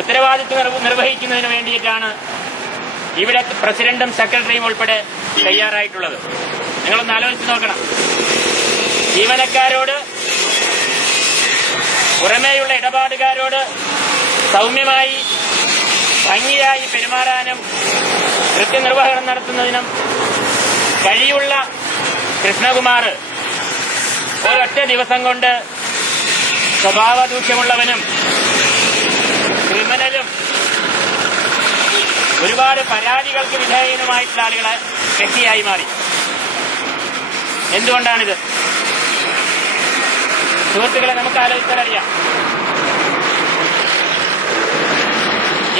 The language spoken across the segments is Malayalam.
ഉത്തരവാദിത്വം നിർവഹിക്കുന്നതിന് വേണ്ടിയിട്ടാണ് ഇവിടെ പ്രസിഡന്റും സെക്രട്ടറിയും ഉൾപ്പെടെ തയ്യാറായിട്ടുള്ളത്. നിങ്ങളൊന്ന് ആലോചിച്ച് നോക്കണം. ജീവനക്കാരോട്, പുറമേയുള്ള ഇടപാടുകാരോട് സൗമ്യമായി ഭംഗിയായി പെരുമാറാനും കൃത്യനിർവഹണം നടത്തുന്നതിനും കഴിയുള്ള കൃഷ്ണകുമാർ ഒരൊറ്റ ദിവസം കൊണ്ട് സ്വഭാവദൂഷ്യമുള്ളവനും ക്രിമിനലും ഒരുപാട് പരാതികൾക്ക് വിധേയനുമായിട്ടുള്ള ആളുകളെ വ്യക്തിയായി മാറി. എന്തുകൊണ്ടാണിത്? സുഹൃത്തുക്കളെ, നമുക്ക് ആലോചിച്ചാലറിയാം.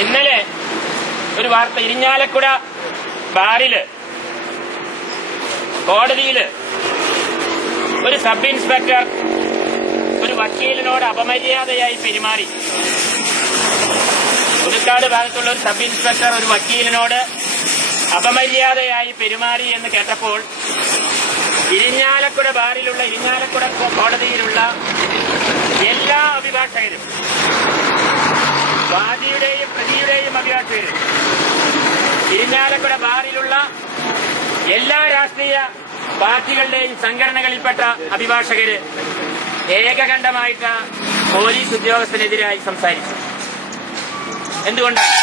ഇന്നലെ ഒരു വാർത്ത, ഇരിഞ്ഞാലക്കുട ബാറില് കോടതിയില് ഒരു സബ് ഇൻസ്പെക്ടർ ഒരു വക്കീലിനോട് അപമര്യാദയായി പെരുമാറി. പുതുക്കാട് ഭാഗത്തുള്ള ഒരു സബ് ഇൻസ്പെക്ടർ ഒരു വക്കീലിനോട് അപമര്യാദയായി പെരുമാറി എന്ന് കേട്ടപ്പോൾ ഇരിഞ്ഞാലക്കുട ബാറിലുള്ള, ഇരിഞ്ഞാലക്കുട കോടതിയിലുള്ള എല്ലാ അഭിഭാഷകരും, വാദിയുടെയും പ്രതിയുടെയും അഭിഭാഷകരും, ഇരിഞ്ഞാലക്കുട ബാറിലുള്ള എല്ലാ രാഷ്ട്രീയ പാർട്ടികളുടെയും സംഘടനകളിൽപ്പെട്ട അഭിഭാഷകര് ഏകകണ്ഠമായിട്ട് പോലീസ് ഉദ്യോഗസ്ഥനെതിരായി സംസാരിച്ചു. എന്തുകൊണ്ടാണ്?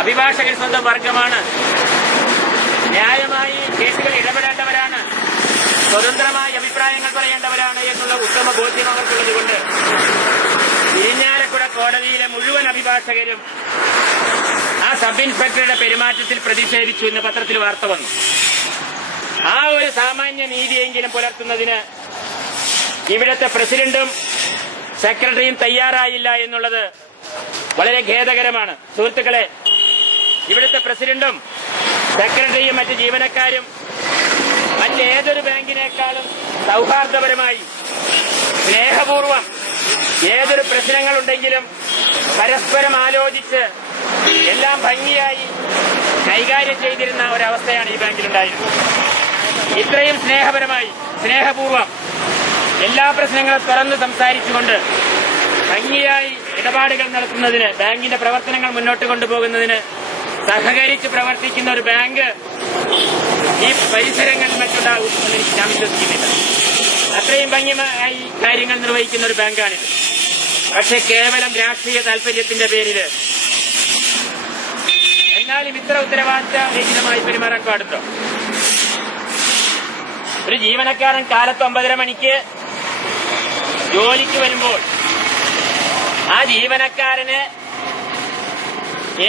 അഭിഭാഷകർ സ്വന്തം വർഗമാണ്, ന്യായമായി കേസുകൾ ഇടപെടേണ്ടവരാണ്, സ്വതന്ത്രമായി അഭിപ്രായങ്ങൾ പറയേണ്ടവരാണ് എന്നുള്ള ഉത്തമ ബോധ്യം അവർക്കുള്ളതുകൊണ്ട് ഇരിഞ്ഞാലക്കുട കോടതിയിലെ മുഴുവൻ അഭിഭാഷകരും ആ സബ് ഇൻസ്പെക്ടറുടെ പെരുമാറ്റത്തിൽ പ്രതിഷേധിച്ചു എന്ന് പത്രത്തിൽ വാർത്ത വന്നു. ആ ഒരു സാമാന്യ നീതിയെങ്കിലും പുലർത്തുന്നതിന് ഇവിടുത്തെ പ്രസിഡന്റും സെക്രട്ടറിയും തയ്യാറായില്ല എന്നുള്ളത് വളരെ ഖേദകരമാണ്. സുഹൃത്തുക്കളെ, ഇവിടുത്തെ പ്രസിഡന്റും സെക്രട്ടറിയും മറ്റ് ജീവനക്കാരും മറ്റേതൊരു ബാങ്കിനേക്കാളും സൗഹാർദ്ദപരമായി, സ്നേഹപൂർവം ഏതൊരു പ്രശ്നങ്ങളുണ്ടെങ്കിലും പരസ്പരം ആലോചിച്ച് എല്ലാം ഭംഗിയായി കൈകാര്യം ചെയ്തിരുന്ന ഒരവസ്ഥയാണ് ഈ ബാങ്കിലുണ്ടായിരുന്നത്. ഇത്രയും സ്നേഹപരമായി, സ്നേഹപൂർവം എല്ലാ പ്രശ്നങ്ങളും തുറന്ന് സംസാരിച്ചുകൊണ്ട് ഭംഗിയായി ഇടപാടുകൾ നടത്തുന്നതിന്, ബാങ്കിന്റെ പ്രവർത്തനങ്ങൾ മുന്നോട്ട് കൊണ്ടുപോകുന്നതിന് സഹകരിച്ച് പ്രവർത്തിക്കുന്ന ഒരു ബാങ്ക് ഈ പരിസരങ്ങളിൽ മറ്റുണ്ടാകുമെന്ന് എനിക്ക് ഞാൻ വിശ്വസിക്കുന്നില്ല. അത്രയും ഭംഗിയായി കാര്യങ്ങൾ നിർവഹിക്കുന്ന ഒരു ബാങ്കാണിത്. പക്ഷെ കേവലം രാഷ്ട്രീയ താൽപര്യത്തിന്റെ പേരില് എന്നാലും ഇത്ര ഉത്തരവാദിത്തരഹിതമായി പെരുമാറാൻ പാടുണ്ടോ? ഒരു ജീവനക്കാരൻ കാലത്ത് 9:30 മണിക്ക് ജോലിക്ക് വരുമ്പോൾ ആ ജീവനക്കാരന്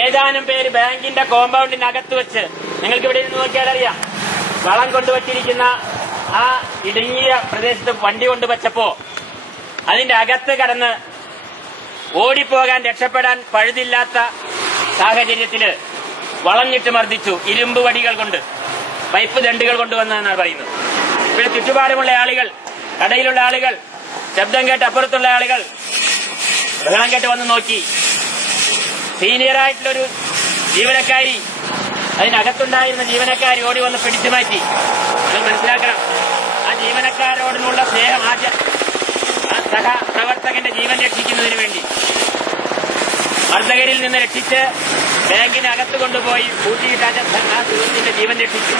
ഏതാനും പേര് ബാങ്കിന്റെ കോമ്പൗണ്ടിനകത്ത് വെച്ച്, നിങ്ങൾക്ക് ഇവിടെ നിന്ന് നോക്കിയാൽ അറിയാം, വളം കൊണ്ടുവച്ചിരിക്കുന്ന ആ ഇടുങ്ങിയ പ്രദേശത്ത് വണ്ടി കൊണ്ടുവച്ചപ്പോ അതിന്റെ അകത്ത് കടന്ന് ഓടിപ്പോകാൻ, രക്ഷപ്പെടാൻ പഴുതില്ലാത്ത സാഹചര്യത്തില് വളഞ്ഞിട്ട് മർദ്ദിച്ചു. ഇരുമ്പ് വടികൾ കൊണ്ട്, പൈപ്പ് ദണ്ടുകൾ കൊണ്ടുവന്നതെന്നാണ് പറയുന്നത്. ഇവിടെ ചുറ്റുപാടുമുള്ള ആളുകൾ, കടയിലുള്ള ആളുകൾ, ശബ്ദം കേട്ട് അപ്പുറത്തുള്ള ആളുകൾ ബഹളം കേട്ട് വന്ന് നോക്കി. സീനിയറായിട്ടുള്ളൊരു ജീവനക്കാരി, അതിനകത്തുണ്ടായിരുന്ന ജീവനക്കാരി ഓടി വന്ന് പിടിച്ചു മാറ്റി. നിങ്ങൾ മനസ്സിലാക്കണം, ആ ജീവനക്കാരോടുള്ള സ്നേഹം ആദ്യം ആ സഹപ്രവർത്തകന്റെ ജീവൻ രക്ഷിക്കുന്നതിന് വേണ്ടി മർദ്ദകരിൽ നിന്ന് രക്ഷിച്ച് ബാങ്കിനകത്ത് കൊണ്ടുപോയി കൂട്ടിയിട്ടാ ആ സുഹൃത്തിന്റെ ജീവൻ രക്ഷിച്ചു.